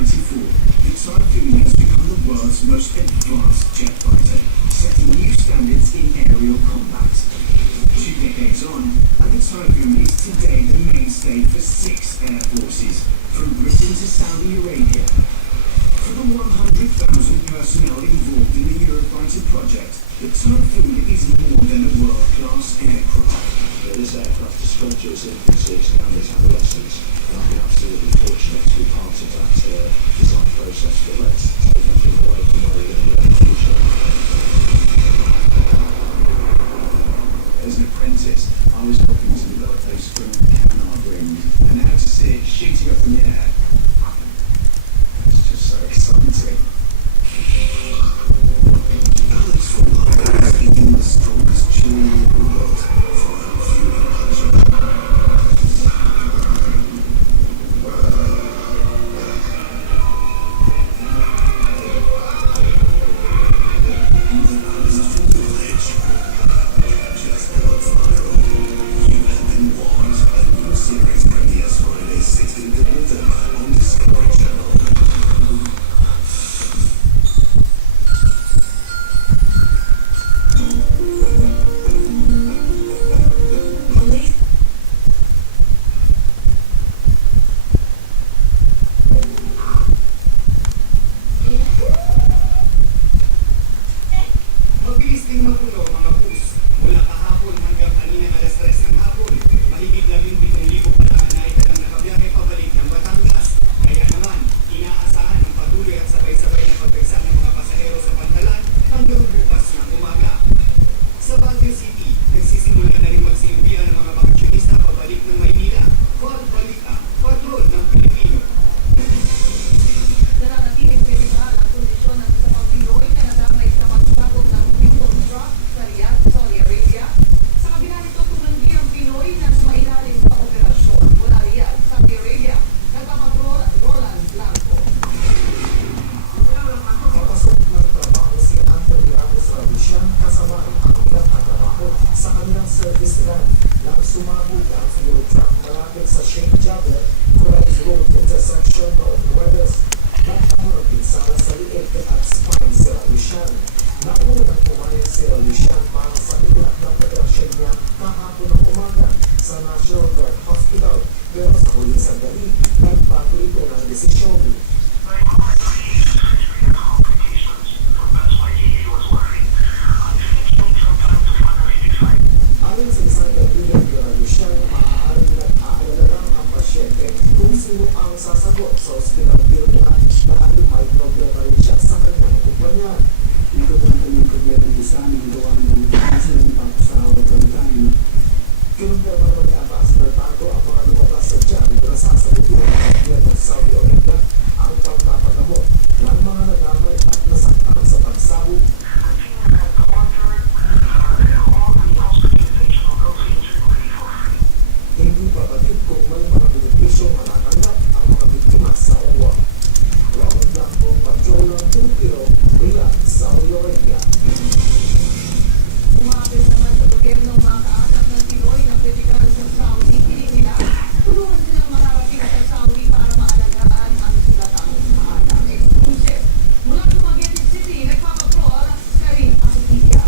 1994, the Typhoon has become the world's most advanced jet fighter, setting new standards in aerial combat. 2 decades on, and the Typhoon is today the mainstay for 6 air forces, from Britain to Saudi Arabia. For the 100,000 personnel involved in the Eurofighter project, the Typhoon is more than a world-class aircraft. This aircraft has gone through its infancy, it's now its adolescence, and I've been absolutely fortunate to be part of that design process. But let's take nothing away from where we're going to go in the future. As an apprentice, I was helping to develop those front canard rings, and now to see it shooting up in the air, it's just so exciting. Alex from London is eating the strongest chili in the world for her viewing pleasure. And the Alex from the village just got viral. You have been warned. A new series premieres Friday, 16th of November on Discovery Channel. Mabilis ding mapuno mga bus. Mula kahapon hanggang kaninang alas 3 ng hapon, mahigit 17,000 panaan na italang nakabiyahe pabalik ng Batangas. Kaya naman, inaasahan ang patuloy at sabay-sabay na pagpeksa ng mga pasahero sa pantalan hanggang bukas ng umaga. Sa Baguio City, nagsisimula na rin magsilbihan ng mga baksyonista pabalik ng Maynila. Balika, patrol ng Pilipino. Nananatiling kritikal ang kondisyon ng isa pang Pinoy na nadamay sa pagsabog ng fuel truck sa Riyadh, Saudi Arabia. Sa kabila nito, tumanggi ang Pinoy na sumailalim sa operasyon mula Riyadh, Saudi Arabia. Nagpapatrol Roland Blanco. Papasok ng trabaho si Anthony Ramos Radishan kasama ang kanilang katrabaho sa kanilang service van nang sumabog ang fuel truck malapit sa Sheikh Jaber, Kurais Road intersection of Nueves. Nagkaroon ng pinsala sa liit at spine si Radishan. Nauna ng pumayag si Radishan para sa iulak na operasyon niya kahapon ng umaga sa National Guard Hospital. Pero sa huling sandali, nagbago ito ng desisyon. Ayon sa isang kaibigan ni Radishan, maaaring nag-aalala lang ang pasyente kung sino ang sasagot sa hospital bill nila dahil may problema rin siya sa kanyang kumpanya. Ito po ang problema din sa amin gawa ng kasi ng papasawag ang time. Kinumpirma naman ni Ambassador Tango ang mga lumabas sa dyan na sasagutin ng Pagdiyan ng Saudi Arabia ang pagpapagamot ng mga nadamay at nasaktan sa pagsabog. Hindi pa batid kung may mga benepisyong matatanggap ang mga biktima sa uwa. Robert Blanco, Patrol ng Pilipino, Riyadh, Saudi Arabia. Umabis naman sa gobyerno ang mga kaanak ng Pinoy na kritikal sa Saudi. Piling nila, tulungan silang makarating sa Saudi para maalagaan ang sulatang maanak. Exclusive. Mula sa Dumaguete City, nagpapatrol Karin Akitia.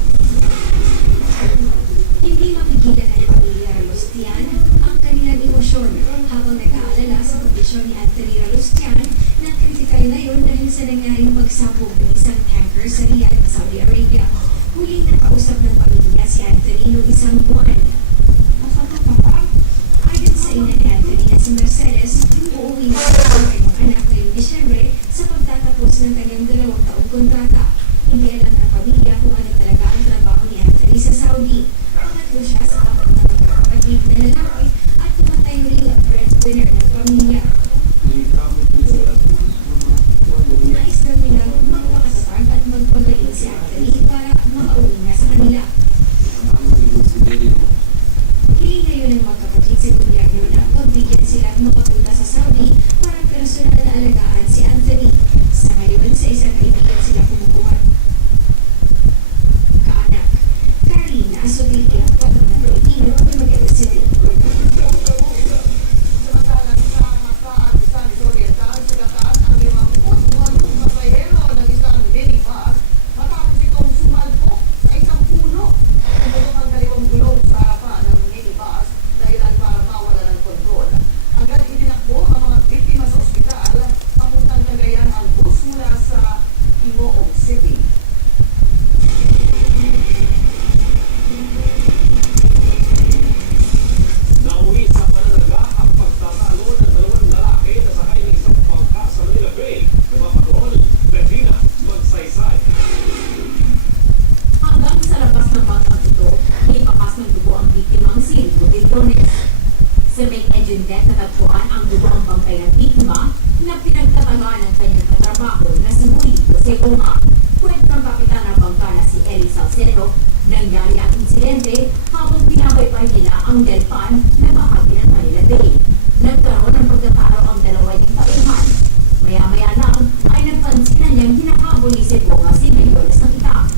Hindi mapigilan ng pamilya Ralustian ang kanilang emosyon habang nag-aalala sa kondisyon ni Anthony Ralustian na kritikal ngayon dahil sa nangyaring pagsabog ng isang tanker sa Riyadh, Saudi Arabia. Huling nakausap ng pamilya si Anthony noong isang buwan. Papa, ayon sa ina ni Anthony na si Mercedes, uuwi na sa kanyang anak ngayong Disyembre sa pagtatapos ng kanyang 2 taong kontrata. Hindi alam ng pamilya kung ano talaga ang trabaho ni Anthony sa Saudi. Pangatlo siya sa 4 na magkakapatid na lalaki at tumatayo rin ang breadwinner ng pamilya. Nais daw nilang magpakatatag at magpagaling si Anthony para makauwi na sa kanila. Hiling ngayon ng magkapatid sa gobyerno na pagbigyan sila at makapunta sa Saudi para personal na alagaan si Anthony. Sa ngayon, sa isang kaibigan sila kumukuha. Kaanak, Karina Asobitia, Pagod na Pilipino, Dumaguete City. Samantalang sa mga saan Oriental, sugatan ang 5 din natagpuan ang luwang bangkay ng biktima na pinagtatagaan ng kanyang katrabaho na si Julito Segonga. Kwento ng kapitan ng bangka na si Eli Salcedo, nangyari ang insidente habang binabaybay nila ang Delpan na bahagi ng Manila Bay. Nagkaroon ng pagkatalo ang dalawa niyang tauhan. Maya-maya lang ay nagpansin na niyang hinahabol ni Segonga si Mayores ng Itak.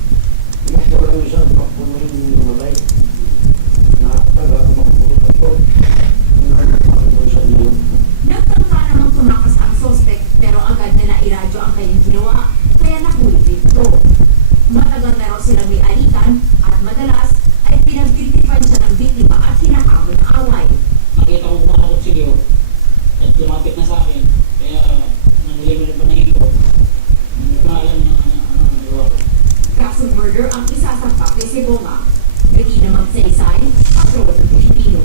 Wala mo siya, mapunuhin yung malay. Nakataga, mapunuhin ako. Nakataga siya niyo. Nagtangka namang tumakas ang sospek pero agad na nairadyo ang kanyang ginawa kaya nahuli ito. Matagal na raw silang may alitan at madalas ay pinagtitipan siya ng biktima at hinahabol ng away. Nakita ko kung ako siyo at lumapit na sa akin. Kaya nangulit pa na ito. Hindi ko alam yung ano nagawa ko. Kasong murder ang isasampa kay Segonga. Regina Magsaysay, Patrol ng Pilipino.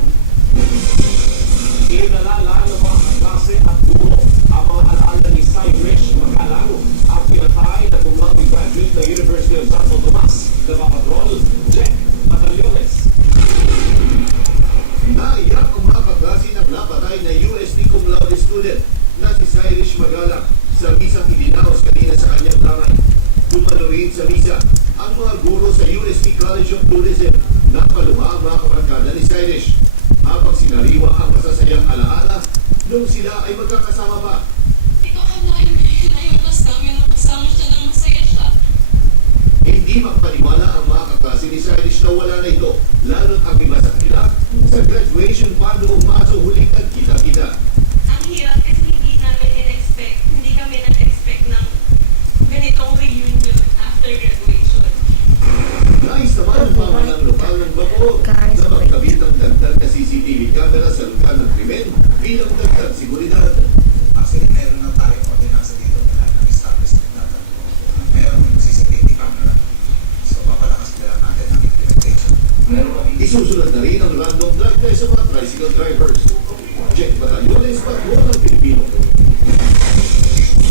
Inalala ng mga kaklase at guro ang mga alaala ni Cyrus Magalago at pinatay na kumang graduate ng University of Santo Tomas na patrol, Jack Mataliones. Naiyak ang mga kaklase ng napatay na UST cum laude student na si Cyrus Magalang sa misang idinaos kanina sa kanyang kamay. Dumalo rin sa misa ang mga guro sa UST College of Tourism na paluha ang mga kabarkada ni Cyrus habang sinariwa ang masasayang alaala nung sila ay magkakasama pa. Hindi ko akalain na yung kasama na kasama siya ng masaya siya. Hindi makapaniwala ang mga kaklase ni Cyrus na wala na ito, lalo't ang iba sa kanila sa graduation pa noong Maso huling nagkita-kita. Ang hirap kasi hindi namin in-expect, hindi kami nag-expect ng ganitong reunion after graduation. Nais naman ang pamahalang lokal ng Bacoor na magkabit ng dagdag na CCTV camera sa lugar ng krimen bilang dagdag seguridad. Actually, meron na tayong ordinansa dito na establishment natin. Meron CCTV camera. So, papalakas nila natin ang implementation. Isusunod na rin ang random drug test sa mga tricycle drivers. Jack Batallones, Patrol ng Pilipino.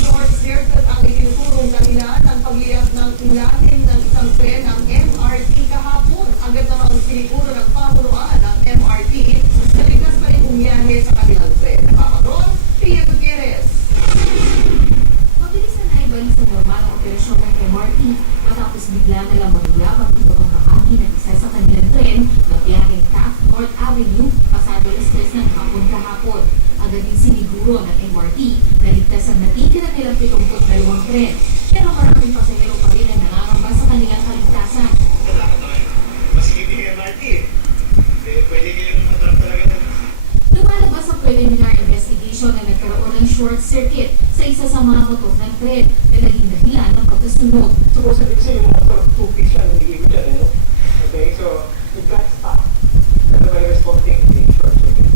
Short circuit ang itinutulong kanina ng pagliyab ng ilalim ng isang tren ng MRT kahapon. Agad namang siniguro ng pamunuan ng MRT na ligtas pa rin bumiyahe sa kanilang tren. Nakapatrol, Pia Gutierrez. Mabilis na naibalik sa normal ang operasyon ng MRT matapos bigla na lang magliyab ang ibang bahagi ng isa sa kanilang tren na biyaheng Taft North Avenue pasado alas 3 ng hapon kahapon. Agad din siniguro ng MRT na ligtas ang natitira nilang 72 tren. Pero maraming pasahero pa rin ang nangangamba sa kanilang kaligtasan. Wala ka tayo. Masigit yung MRT eh. Pwede kayong matrap talaga na. Lumalabas ang preliminary investigation na nagkaroon ng short circuit sa isa sa mga motor ng tren na naging dahilan ng pagkasunog. Supposedly kasi yung motor tubig siya, hindi ko dyan, ano? Okay, so, it got stuck. That's why responding to the short circuit.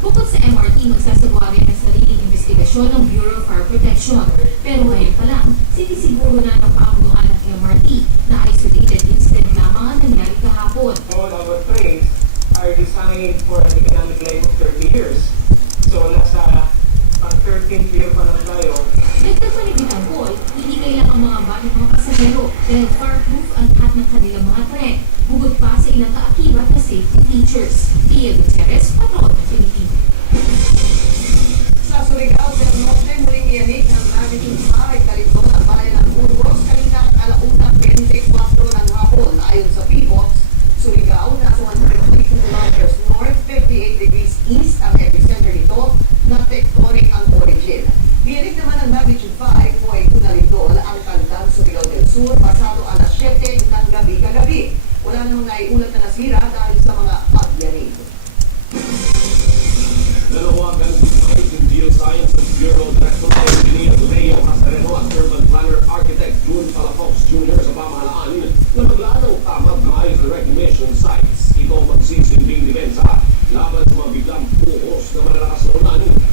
Bukod sa MRT, magsasagawa rin ang sariling investigasyon ng Bureau of Fire Protection. Pero ngayon pa lang, sinisiguro na ng pamunuan ng MRT na isolated incident lamang ang nangyari kahapon. All our trains are designed for an economic life of 30 years. So, nasa pang 13th year pa lang tayo. Dagdag pa ni Bitangkol, hindi kailangan mga balik mga pasahero dahil fireproof ang lahat ng kanilang mga tren. Bukod pa sa ilang kaakibat na safety features. Pia Gutierrez, Patrol ng Pilipino. Sa Surigao del Norte, muling iyanig ng magnitude 5 kalito ng bayan ng Burgos kanina alauna 24 ng hapon. Ayon sa PBOX, Surigao nasa 122 kilometers north, 58 degrees east ang epicenter nito na tectonic ang origin. Iyanig naman ng magnitude 5.2 na lindol ang Candang, Surigao del Sur pasado alas 7 ng gabi kagabi. Wala namang naiulat na nasira dahil sa mga pagyanig. Nanawagan ng Geoscience and Bureau Director Engineer Leo Casareno at Urban Planner Architect June Palafox Jr. sa pamahalaan na maglaan ng tamang maayos na reclamation sites. Ito ang magsisilbing depensa